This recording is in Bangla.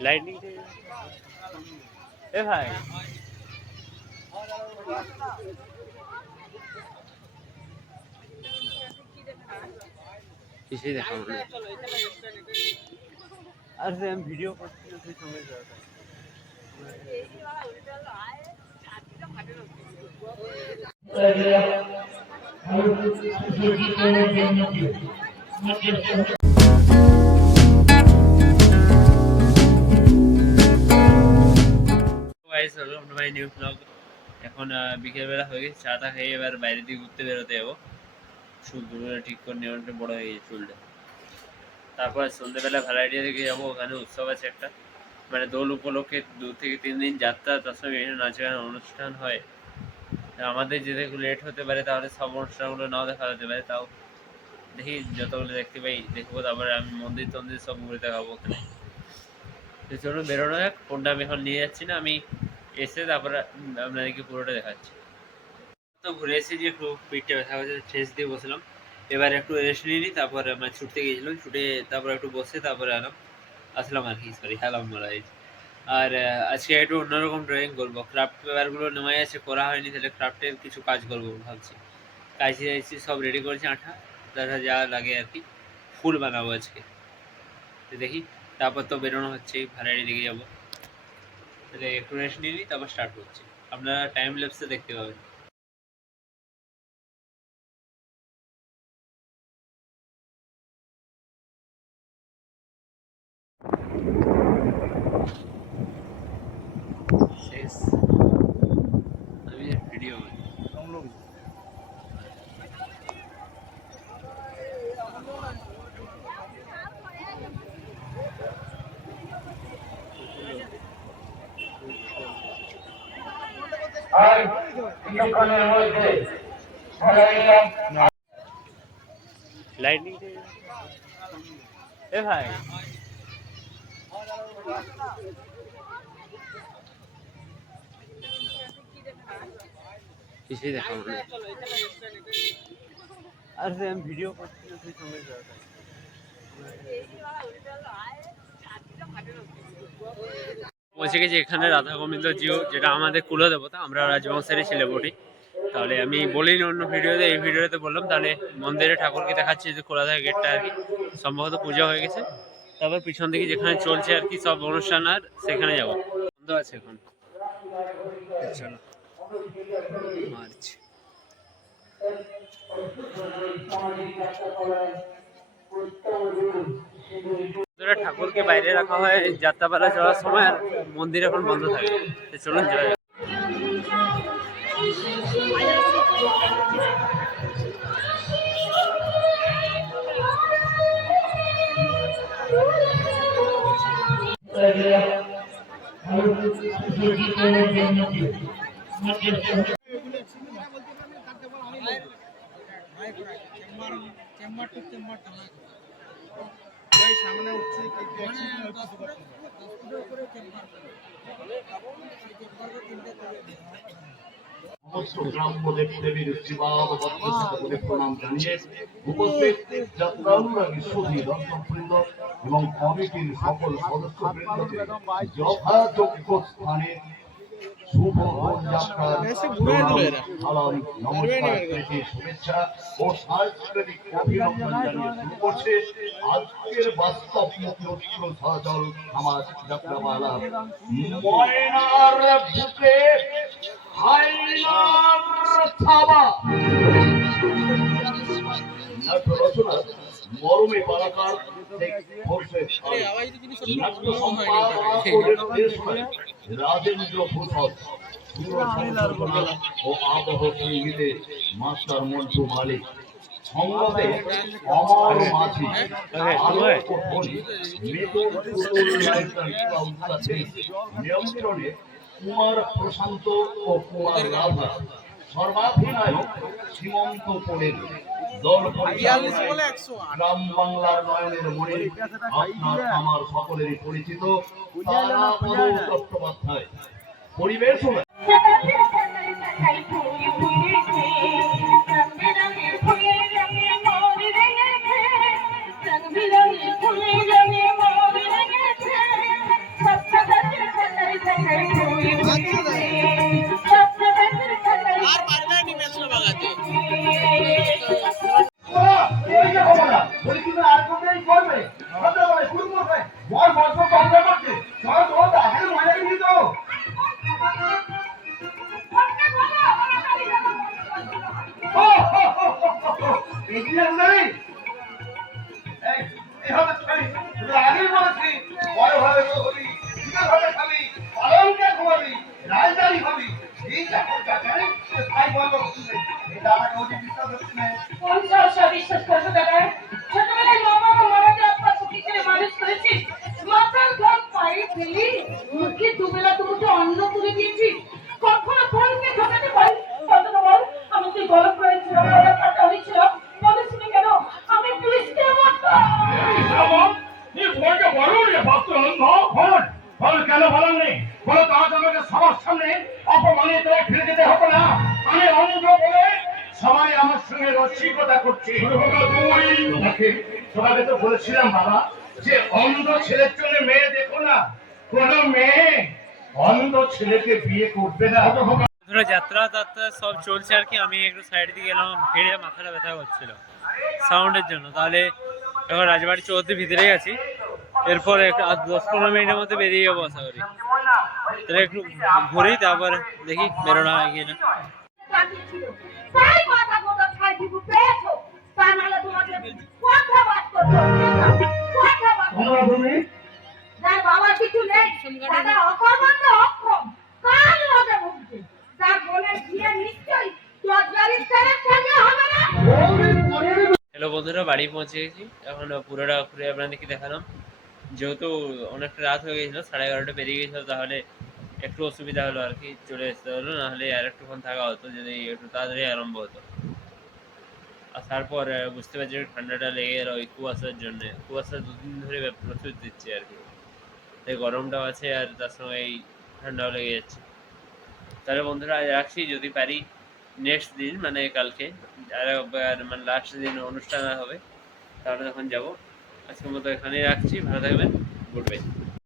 লাইটিং এ ভাই। কিছুই দেখাবো? না আর আমি ভিডিও করছি তুই সঙ্গে guys welcome to my new blog এখন বিকেলবেলা হয়ে গেছে, চা টা খেয়ে এবার বাইরে দিয়ে ঘুরতে বেরোতে যাব। চুলগুলো ঠিক করে নেওয়াটা বড় হয়ে গেছে চুলটা। তারপর সন্ধ্যেবেলা ভ্যারাইটিয়া থেকে যাব, ওখানে উৎসব আছে একটা। মানে দোল উপলক্ষে দু থেকে তিন দিন যাত্রা, তার সঙ্গে নাচ গান অনুষ্ঠান হয়। আমাদের যেতে একটু লেট হতে পারে, তাহলে সব অনুষ্ঠানগুলো নাও দেখা যেতে পারে, তাও দেখি, যতগুলো দেখতে পাই দেখব, তারপরে আমি মন্দির টন্দির সব ঘুরে দেখাবো ওখানে। চলুন বেরোনো যাক, ফোনটা আমি এখন নিয়ে যাচ্ছি না, আমি এসে তারপরে আপনাদেরকে পুরোটা দেখাচ্ছি। তো ঘুরে এসে যে একটু পিঠটা ব্যথা হয়েছে, ঠেস দিয়ে বসলাম এবার একটু রেস্ট নিয়ে নিই, তারপর মানে ছুটতে গিয়েছিলাম। ছুটে তারপর একটু বসে তারপরে এলাম আসলাম আর কি সরি হেলাম বলা হয়েছে আর আজকে একটু অন্যরকম ড্রয়িং করব। ক্রাফট পেপারগুলো নেওয়াই আছে, করা হয়নি, তাহলে ক্রাফটের কিছু কাজ করব ভাবছি। কাঁচি টাইচি সব রেডি করেছি, আঠা। তাছাড়া যা লাগে আর কি, ফুল বানাবো আজকে। দেখি, তারপর তো বেরোনো হচ্ছে ভাড়াড়ি দিকে যাব। তাহলে একটু রেস্ট নিয়ে নিই তারপর স্টার্ট করছি। আপনারা টাইম ল্যাপসে দেখতে পাবেন। শেষ আমি ভিডিও আর কিছুক্ষণের মধ্যে ধরাইলাম লাইটিং এ ভাই কিছুই দেখাবো না আর যে আমি ভিডিও করছি না তুই সঙ্গে যাও পৌঁছে গেছি এখানে রাধা গোবিন্দ জিও যেটা আমাদের কুলো দেবতা আমরা রাজবংশেরই ছেলে বটি তাহলে আমি বলিনি অন্য ভিডিওতে এই ভিডিওতে বললাম তাহলে মন্দিরে ঠাকুরকে দেখাচ্ছি যে খোলা থাকে গেটটা আর কি। সম্ভবত পূজা হয়ে গেছে। তারপর পিছন দিকে যেখানে চলছে আর কি সব অনুষ্ঠান আর সেখানে যাব। বন্ধ আছে এখন। চলো। মার্চ মন্দিরে ঠাকুরকে বাইরে রাখা হয় যাত্রাপালা যাওয়ার সময় মন্দির এখন বন্ধ থাকে। চলুন যাওয়া সমস্ত গ্রাম্য দেবী দেবীর জীবাব প্রণাম জানিয়ে উপস্থিত দর্শকবৃন্দ এবং কমিটির সকল সদস্যবৃন্দকে যথাযোগ্য স্থানে শুভ শুভেচ্ছা ও সাংস্কৃতিক অভিনন্দন জানিয়ে শুরু করছে আজকের বাস্তব সচল সমাজ যাত্রাপালা ময়নার বুকে হাইনার থাবা রচনা মরমে পালাকার নাট্য সম্পাদনা রাজেন্দ্র ভূষণ ও আবহ সঙ্গীতে মাস্টার মন্টু মালিক। সংবাদে অমর মাঝি আলোক ইকরাউদ্দা দেশ নিয়ন্ত্রণে কুমার প্রশান্ত ও কুমার রাধা সর্বাধিনায়ক সীমন্ত পোলের দল গ্রাম বাংলার নয়নের মনে আপনার আমার সকলেরই পরিচিত চট্টোপাধ্যায়। পরিবেশনা রাজধানী হবি এই দেখো চাচাই তাই বিশ্বাস হচ্ছে না কোন সাহসা বিশ্বাস করে মাথার ঘর পায়ে ফেলি, মুখে দুবেলা তোমাকে অন্ন তুলে দিয়েছি। সঙ্গে রসিকতা করছে। তোমাকে তো বলেছিলাম, বাবা, যে অন্ধ ছেলের জন্য মেয়ে দেখো না। কোন মেয়ে অন্ধ ছেলেকে বিয়ে করবে না। যাত্রা যাত্রা সব চলছে আর কি। আমি একটু সাইড দিয়ে গেলাম ভিড়ে মাথাটা ব্যথা করছিল সাউন্ডের জন্য। তাহলে এখন রাজবাড়ি চৌধুরী ভিতরেই আছি। এরপর আর দশ পনেরো মিনিটের মধ্যে বেরিয়ে যাব আশা করি। তাহলে একটু ঘুরি, তারপর দেখি বেরোনো হয় কিনা। যার বাবার কিছু নেই দাদা অকর্মণ্য অক্ষম কার লগে ভুগছে? তার বোনের বিয়ে নিশ্চয়ই জজবাড়ির সঙ্গে হবে না। হ্যালো বন্ধুরা বাড়ি পৌঁছে গেছি এখন পুরোটা ঘুরে আপনাদেরকে দেখালাম। যেহেতু অনেকটা রাত হয়ে গেছিল সাড়ে এগারোটা পেরিয়ে গেছিল তাহলে একটু অসুবিধা হলো আর কি চলে আসতে হলো নাহলে আর একটুক্ষণ থাকা হতো যদি একটু তাড়াতাড়ি আরম্ভ হতো। আর তারপর বুঝতে পারছি ঠান্ডাটা লেগে গেল ওই কুয়াশার জন্য। কুয়াশা দুদিন ধরে প্রচুর দিচ্ছে আর কি। তাই গরমটাও আছে আর তার সঙ্গে এই ঠান্ডাও লেগে যাচ্ছে। তাহলে বন্ধুরা, আজ রাখছি। যদি পারি নেক্সট দিন মানে কালকে, আর একবার মানে লাস্ট দিন অনুষ্ঠান হবে, তাহলে তখন যাব। আজকের মতো এখানেই রাখছি। ভালো থাকবেন। Good bye